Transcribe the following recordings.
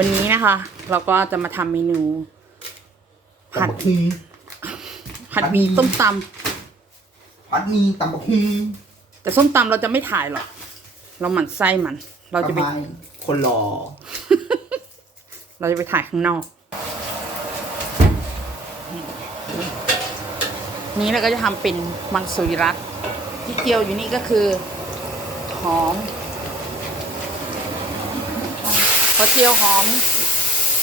วันนี้นะคะ เราก็จะมาทำเมนู ผัด ตำบักหุ่ง ผัดหมี่ต้มตผัดหมีตำบักหุ่งำแต่ส้มตำเราจะไม่ถ่ายหรอก เราหมั่นไส้มัน เราจะไปทำไมคนหล่อเราจะไปถ่ายข้างนอก นี้เราก็จะทำเป็นมังสวิรัตที่เจียวอยู่นี่ก็คือหอม พอเจียวหอม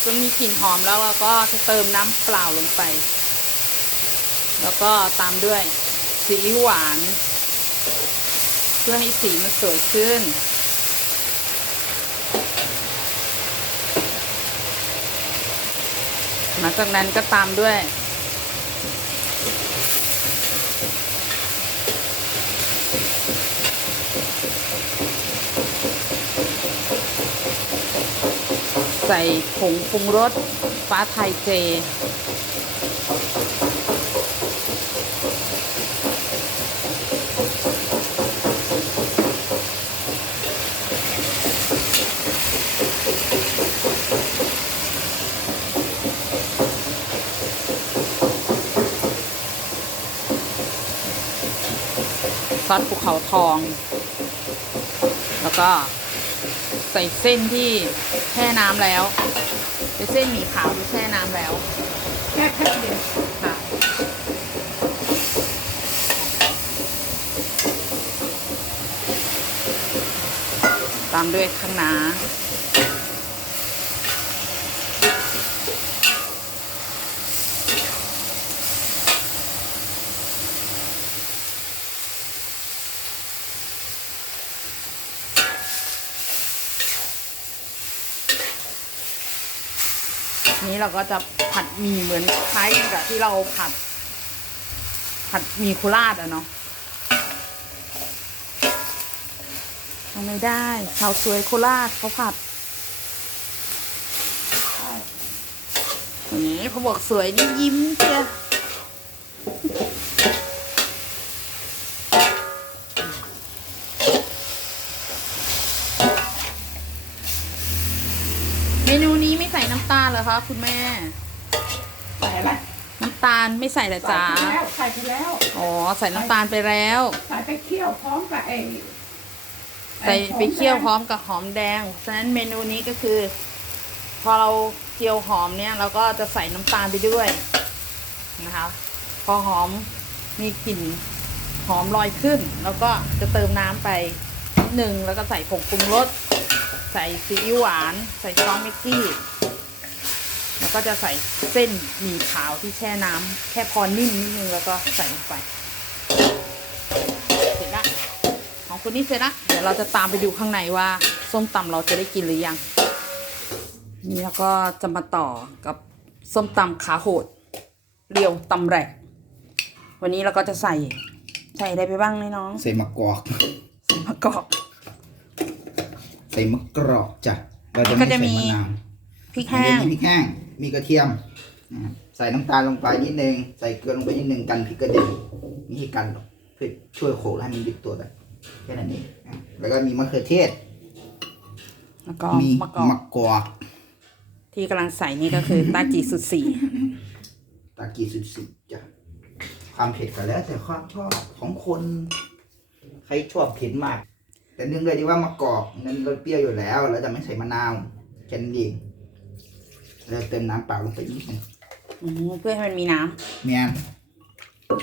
จนมีกลิ่นหอมแล้วเราก็จะเติมน้ำเปล่าลงไป แล้วก็ตามด้วยสีหวาน เพื่อให้สีมันสวยขึ้น หลังจากนั้นก็ตามด้วย ใส่ผงปรุงรสฟ้าไทยเจ ซอสภูเขาทอง แล้วก็ ใส่เส้นที่แช่น้ำแล้วเป็นเส้นหมี่ขาวที่แช่น้ำแล้ว แค่แค่เดียวค่ะตามด้วยข้างหนา นี้เราก็จะผัดหมี่เหมือนคล้ายกันกับที่เราผัด ผัดหมี่โคราชอะเนาะทำไม่ได้ชาวสวยโคราชเขาผัดนี่เขาบอกสวยนี่ยิ้มเชีย ใส่น้ำตาลเหรอคะคุณแม่ ใส่อะไรน้ำตาลไม่ใส่เหรอใส่จ๊ะไปแล้วใส่ไปแล้ว อ๋อใส่น้ำตาลไปแล้ว ใส่ไปเคี่ยวพร้อมกับไอ้ใส่อ้ไปเคี่ยวหพแดงร้อมกับหอมแดง ฉะนั้นเมนูนี้ก็คือ พอเราเจียวหอมเนี่ยเราก็จะใส่น้ำตาลไปด้วยนะคะ พอหอมมีกลิ่นหอมลอยขึ้น แล้วก็จะเติมน้ำไปนิดหนึ่งแล้วก็ใส่ผงปรุงรส ใส่ซีอิ๊วหวาน ใส่ซอสเมกกี้แล้ว ก็จะใส่เส้นหมี่ขาวที่แช่น้ำแค่พอนิ่มนิดนึงแล้วก็ใส่ลงไป เสร็จละของคุณนี่เสร็จละเดี๋ยวเราจะตามไปดูข้างในว่าส้มตำเราจะได้กินหรือยัง นี่แล้วก็จะมาต่อกับส้มตำขาโหด เรียวตำแหลกวันนี้เราก็จะใส่ใส่อะไรไปบ้างเลยน้องใส่มะกอกใส่มะกอกใส่มะกรอกจ้ะเราจะแล้วก็ไม่จะใส่มีมะนาว พริกอันแห้นี้ง มีพริกแห้ง มีกระเทียมนะครับใส่น้ำตาลลงไปนิดนึง ใส่เกลือลงไปนิดนึงกันพริกกระเด็นไม่ให้กันหรอกเพื่อช่วยโขลกให้มันยึดตัวได้แค่นั้นเองอะแล้วก็มีมะเขือเทศ แล้วก็มีมะกอกมะกอกที่กำลังใส่นี่ก็คือ ตาจีสุดสีตากีสุดสิบจ้ะความเผ็ดก็แล้ว แต่ความชอบของคน ใครชอบเผ็ดมาก แต่เนื่องด้วยที่ว่ามะกอกนั้นรสเปรี้ยวอยู่แล้ว เราจะไม่ใส่มะนาวแค่นั้นเอง เราเติมน้ำเปล่าลงไปนิดนึงอืมเพื่อให้มันมีน้แมนำ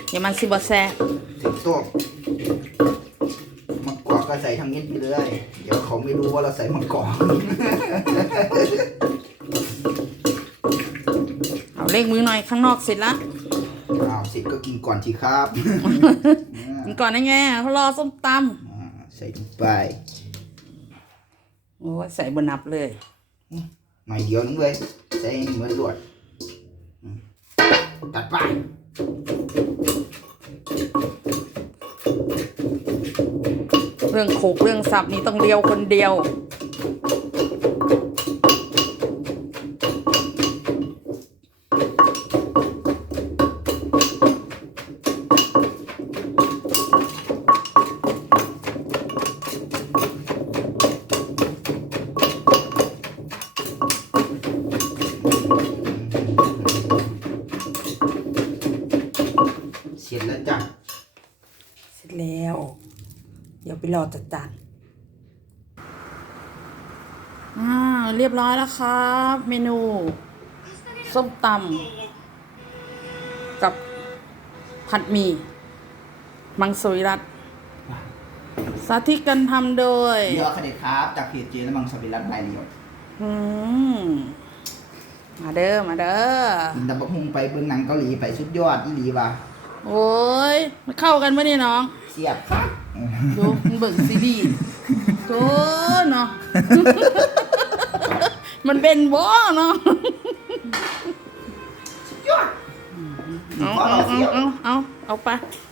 เดี๋ยวมันซิบะแซ่บถึงตัวมะกอกก็ใส่ทั้งนิดไปเลย เดี๋ยวเขาไม่รู้ว่าเราใส่มะกอกเอาเลขมือหน่อยข้างนอกเสร็จละอ้าวสิก็กินก่อนทีครับกินก่อนนะแง่เขารอส้มตอ่าใส่ลงไปำโอ้ยใส่บนนับเลยหน่อยเดียวนึงเลย ใส่เหมือนรวดอืมตัดไปเรื่องโขกเรื่องสับนี่ต้องเดียวคนเดียว ไปรอจัดจานอ่าเรียบร้อยแล้วครับ เมนู ส้มตำกับผัดหมี่มังสวิรัตสาธิตกันทำโดยเดี๋ยวคดีครับ จากเพจเจและมังสวิรัตบายเดียวอืมมาเด้อมาเด้อกินตะบะฮุงไปเบิ่งหนังเกาหลีไปสุดยอดอีหลีว่ะ โอ้ยมันเข้ากันไหมเนี่ยน้อง เสียบครับดูมันเบิ่งซีดีส์โธ่เนาะ มันเป็นบ่เนาะสุดยอด เอาขอเอาเราเสียบเอาเอาเอาเอาไปเ